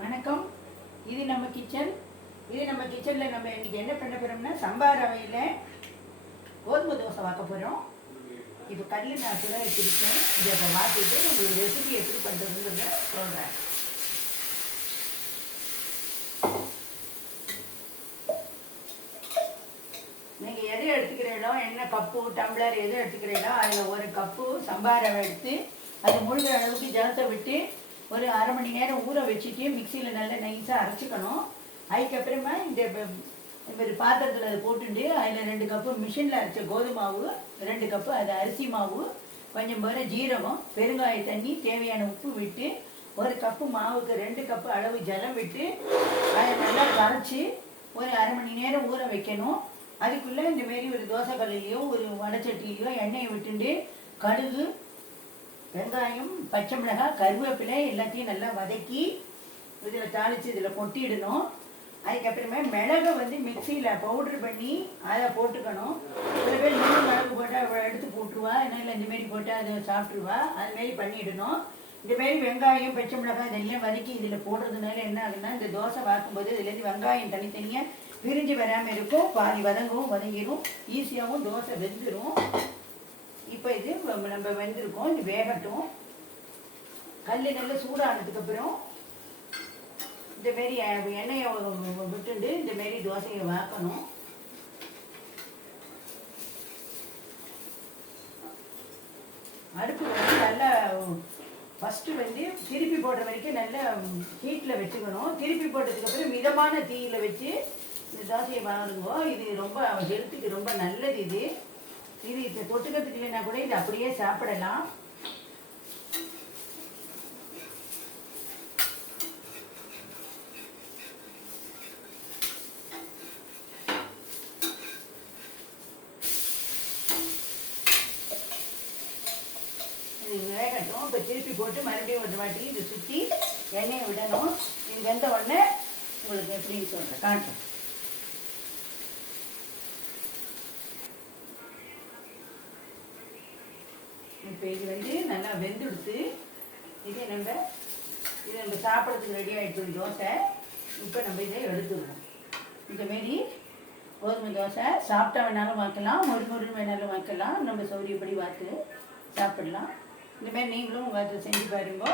வணக்கம். இது நம்ம கிச்சன். நம்ம கிச்சனில் நம்ம இன்றைக்கி என்ன பண்ண போகிறோம்னா சம்பா ரவையில் கோதுமை தோசை வாக்க போகிறோம். இப்போ கல் நான் சுட வச்சுருக்கேன். இதை இப்போ வாட்டிட்டு உங்களுக்கு ரெசிபி எப்படி பண்ணுறதுங்கிறத சொல்கிறேன். நீங்கள் எது எடுத்துக்கிறீங்களோ, என்ன கப்பு டம்ளர் எது எடுத்துக்கிறீங்களோ அதில் ஒரு கப்பு சம்பா ரவை எடுத்து அது முழுகிற அளவுக்கு ஜலத்தை விட்டு ஒரு அரை மணி நேரம் ஊற வச்சுட்டு மிக்சியில் நல்லா நைஸாக அரைச்சிக்கணும். அதுக்கப்புறமா இந்த மாதிரி பாத்திரத்தில் அதை போட்டுட்டு அதில் 2 கப்பு மிஷினில் அரைச்ச கோதுமை மாவு, 2 கப்பு அது அரிசி மாவு, கொஞ்சம் போல ஜீரகம், பெருங்காய தண்ணி, தேவையான உப்பு விட்டு 1 கப்பு மாவுக்கு 2 கப்பு அளவு ஜலம் விட்டு அதை நல்லா கரைச்சி ஒரு அரை மணி நேரம் ஊற வைக்கணும். அதுக்குள்ளே இந்தமாரி ஒரு தோசை கல்லையோ ஒரு வடைச்சட்டிலையோ எண்ணெயை விட்டுண்டு கடுகு, வெங்காயம், பச்சை மிளகாய், கருவேப்பிலை எல்லாத்தையும் நல்லா வதக்கி இதில் தாளித்து இதில் கொட்டிடணும். அதுக்கப்புறமே மிளகை மிக்சியில் பவுட்ரு பண்ணி அதை போட்டுக்கணும். சில பேர் மூணு மிளகு போட்டால் எடுத்து போட்டுருவா, எண்ணெயில் இந்தமாரி போட்டால் அதை சாப்பிட்ருவா. அதுமாரி பண்ணிடணும். இதுமாரி வெங்காயம், பச்சை மிளகாய் இதெல்லாம் வதக்கி இதில் போடுறதுனால என்ன ஆகுதுன்னா இந்த தோசை வாக்கும்போது இதுலேருந்து வெங்காயம் தனித்தனியாக பிரிஞ்சு வராமல் இருக்கும். பாதி வதங்கிடும், ஈஸியாகவும் தோசை வெந்துடும். இப்போ இது நம்ம வெந்திருக்கோம். இது வேகட்டும். கல் நல்லா சூடானதுக்கப்புறம் இந்தமாரி எண்ணெயை விட்டுண்டு இந்தமாரி தோசையை வாக்கணும். அடுப்பு நல்லா ஃபஸ்ட்டு திருப்பி போடுற வரைக்கும் நல்லா ஹீட்டில் வச்சுக்கணும். திருப்பி போட்டதுக்கப்புறம் மிதமான தீயில் வச்சு இந்த தோசையை வாங்குங்க. இது ரொம்ப ஹெல்த்துக்கு ரொம்ப நல்லது. இது இப்போ தொட்டுக்கிறதுக்கு இல்லைன்னா கூட இது அப்படியே சாப்பிடலாம். இது வேகட்டும். இப்போ திருப்பி போட்டு மறுபடியும் ஒரு வாட்டி இது சுற்றி எண்ணெயை விடணும். இது வெந்த உடனே உங்களுக்கு எப்படின்னு சொல்கிறேன், காட்டுறேன். இப்போ இது நல்லா வெந்துடுத்து. இது நம்ம சாப்பிட்றதுக்கு ரெடி ஆகிடுச்சு தோசை. இப்போ நம்ம இதை எடுத்துடுவோம். இந்தமாரி கோதுமை தோசை சாப்பிட்டா வேணாலும் வாக்கலாம், மொறு வேணாலும் வாக்கலாம். நம்ம சௌரியப்படி வாத்து சாப்பிடலாம். இந்தமாரி நீங்களும் உங்கள் செஞ்சு பாருங்க.